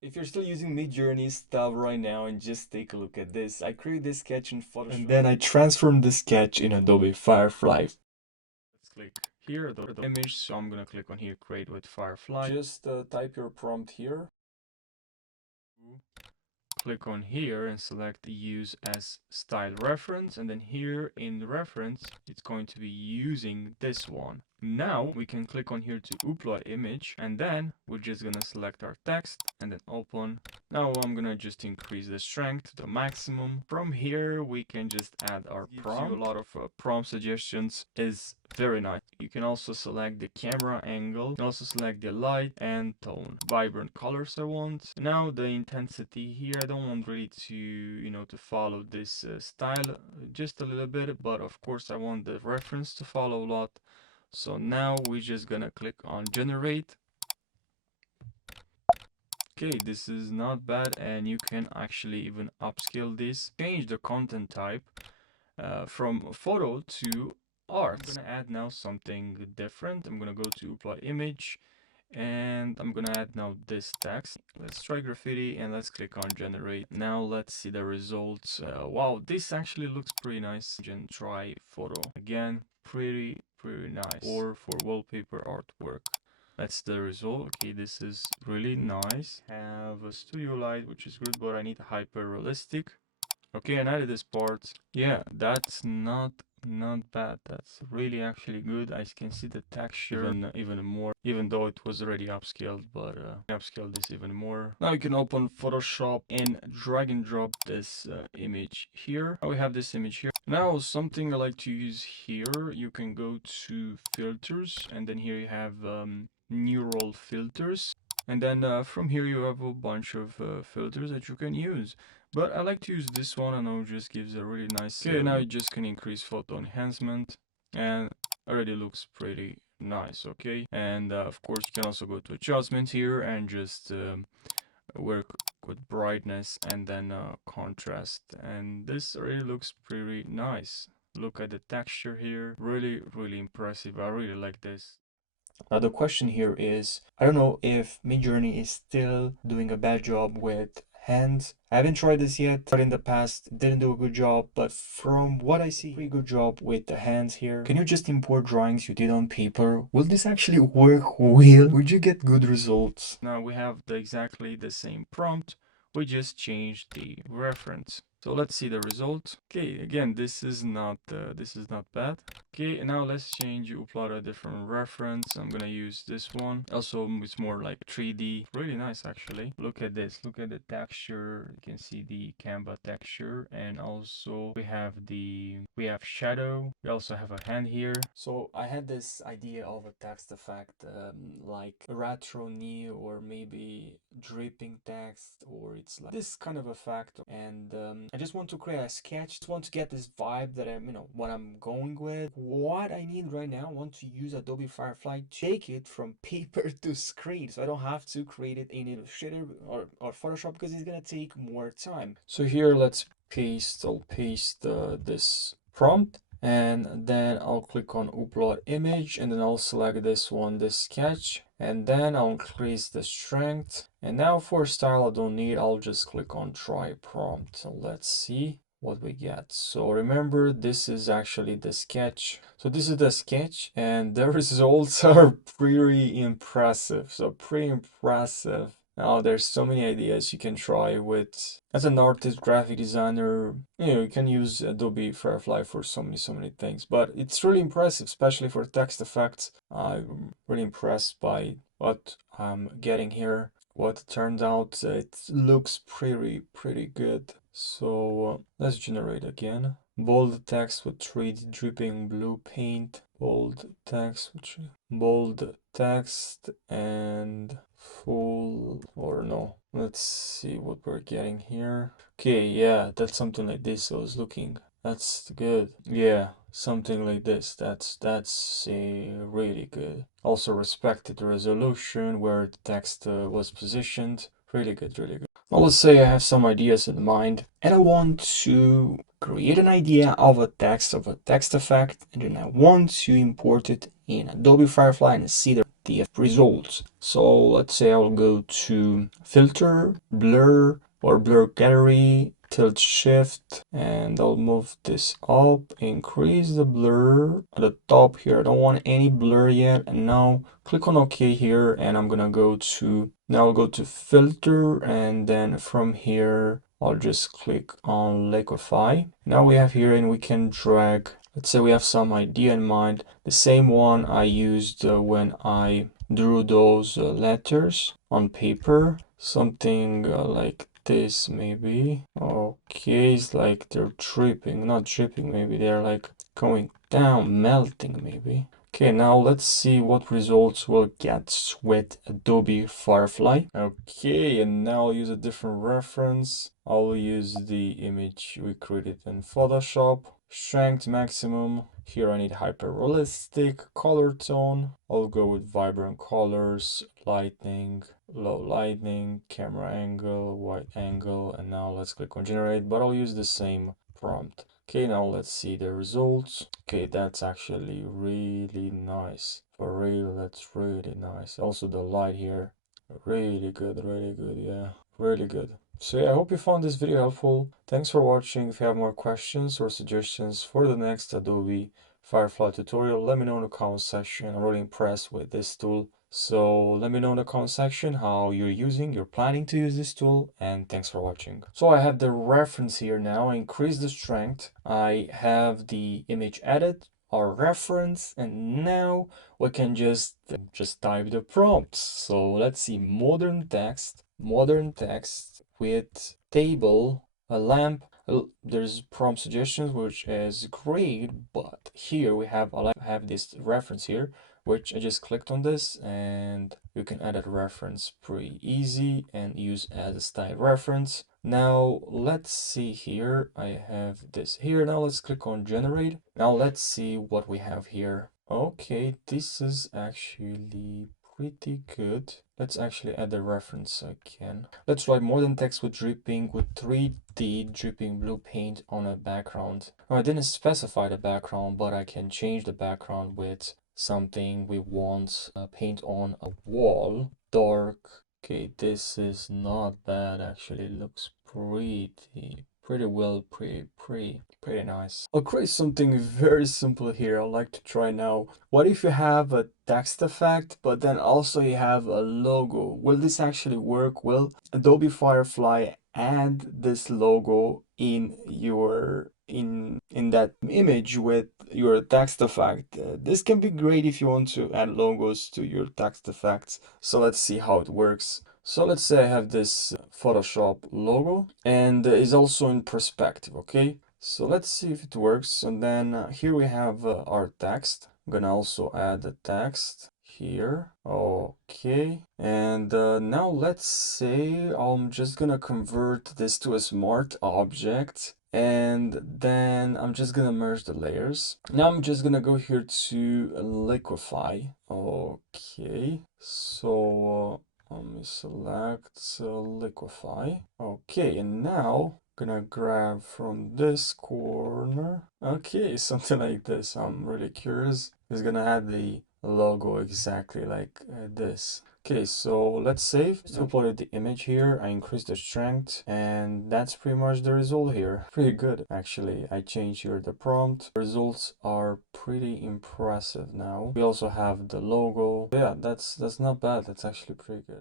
If you're still using Midjourney stuff right now, and just take a look at this. I create this sketch in Photoshop and then I transform the sketch in Adobe Firefly. Let's click here, the image. So I'm gonna click on here, create with Firefly. Just type your prompt here. Click on here and select use as style reference, and then here in the reference it's going to be using this one. Now we can click on here to upload image, and then we're just gonna select our text and then open. Now I'm gonna just increase the strength to the maximum. From here we can just add our prompt. A lot of prompt suggestions, is very nice. You can also select the camera angle, you can also select the light and tone, vibrant colors I want. Now the intensity here, I don't want really to to follow this style just a little bit, but of course I want the reference to follow a lot. So now we're just gonna click on generate. Okay, this is not bad, and you can actually even upscale this. Change the content type from photo to art. I'm gonna add now something different. I'm gonna go to upload image, and I'm gonna add now this text. Let's try graffiti and let's click on generate. Now let's see the results. Wow, this actually looks pretty nice. And try photo again, pretty nice. Or for wallpaper artwork. That's the result. Okay, this is really nice. Have a studio light, which is good, but I need hyper realistic. Okay, and added this part. Yeah, that's not bad. That's really actually good. I can see the texture even more, even though it was already upscaled, but upscale this even more. Now you can open Photoshop and drag and drop this image here. Now we have this image here. Now something I like to use here, you can go to filters, and then here you have neural filters. And then from here you have a bunch of filters that you can use. But I like to use this one, and it just gives a really nice. Okay, now you just can increase photo enhancement, and already looks pretty nice. Okay, and of course you can also go to adjustment here and just work with brightness and then contrast, and this really looks pretty nice. Look at the texture here, really impressive. I really like this. Now the question here is, I don't know if Midjourney is still doing a bad job with hands. I haven't tried this yet, but in the past didn't do a good job. But from what I see, pretty good job with the hands here. Can you just import drawings you did on paper? Will this actually work well? Would you get good results? Now we have exactly the same prompt. We just changed the reference. So let's see the result. Okay, again, this is not bad. Okay, now let's change, upload a different reference. I'm gonna use this one. Also, it's more like 3D. Really nice, actually. Look at this. Look at the texture. You can see the Canva texture, and also we have shadow. We also have a hand here. So I had this idea of a text effect, like retro neo, or maybe dripping text, or it's like this kind of effect. And I just want to create a sketch. Just want to get this vibe that what I'm going with. What I need right now, I want to use Adobe Firefly to take it from paper to screen, so I don't have to create it in Illustrator or Photoshop, because it's gonna take more time. So here, I'll paste this prompt, and then I'll click on upload image, and then I'll select this one, this sketch, and then I'll increase the strength. And now for style I don't need, I'll just click on try prompt. So let's see what we get. So remember, this is actually the sketch. So this is the sketch, and the results are pretty impressive. So pretty impressive. Now there's so many ideas you can try with. As an artist, graphic designer, you can use Adobe Firefly for so many things. But it's really impressive, especially for text effects. I'm really impressed by what I'm getting here. What turned out, it looks pretty good. So let's generate again. Bold text with 3D dripping blue paint. Bold text and full, or no. Let's see what we're getting here. Okay, yeah, that's something like this. I was looking. That's good. Yeah, something like this. That's a really good. Also respected the resolution where the text was positioned. Really good, really good. Well, let's say I have some ideas in mind, and I want to create an idea of a text effect, and then I want to import it in Adobe Firefly and see the results. So let's say I'll go to filter, blur, or blur gallery, tilt shift, and I'll move this up, increase the blur at the top here. I don't want any blur yet. And now click on OK here, and I'm gonna go to, now I'll go to filter, and then from here I'll just click on liquify. Now we have here, and we can drag, let's say we have some idea in mind, the same one I used when I drew those letters on paper, something like this maybe. Okay, it's like they're dripping, not dripping, maybe they're like going down, melting maybe. Okay, now let's see what results we'll get with Adobe Firefly. Okay, and now I'll use a different reference. I'll use the image we created in Photoshop. Strength maximum. Here I need hyper realistic color tone. I'll go with vibrant colors, lighting, low lighting, camera angle, wide angle, and now let's click on generate, but I'll use the same prompt. Okay, now let's see the results. Okay, that's actually really nice. For real, that's really nice. Also the light here, really good, yeah, really good. So yeah, I hope you found this video helpful. Thanks for watching. If you have more questions or suggestions for the next Adobe Firefly tutorial, let me know in the comment section. I'm really impressed with this tool. So let me know in the comment section how you're planning to use this tool, and thanks for watching. So I have the reference here now. I increase the strength. I have the image edit, our reference, and now we can just type the prompts. So let's see, modern text with table, a lamp. There's prompt suggestions, which is great, but here we have, I have this reference here, which I just clicked on this, and you can add a reference pretty easy and use as a style reference. Now let's see here, I have this here. Now let's click on generate. Now let's see what we have here. Okay, this is actually pretty good. Let's actually add the reference again. Let's write modern text with dripping with 3D dripping blue paint on a background. Now, I didn't specify the background, but I can change the background with something we want. Paint on a wall, dark. Okay, this is not bad actually. It looks pretty nice. I'll create something very simple here. I'd like to try now. What if you have a text effect, but then also you have a logo? Will this actually work? Will Adobe Firefly add this logo in your in that image with your text effect? This can be great if you want to add logos to your text effects. So let's see how it works. So let's say I have this Photoshop logo, and it's also in perspective, okay? So let's see if it works. And then here we have our text. I'm gonna also add the text here. Okay. And now let's say I'm just gonna convert this to a smart object. And then I'm just gonna merge the layers. Now I'm just gonna go here to liquify. Okay. So let me select liquify. Okay, and now gonna grab from this corner. Okay, something like this. I'm really curious. It's gonna add the logo exactly like this. Okay, so let's save. Just uploaded the image here. I increased the strength, and that's pretty much the result here. Pretty good, actually. I changed here the prompt. The results are pretty impressive now. We also have the logo. Yeah, that's not bad. That's actually pretty good.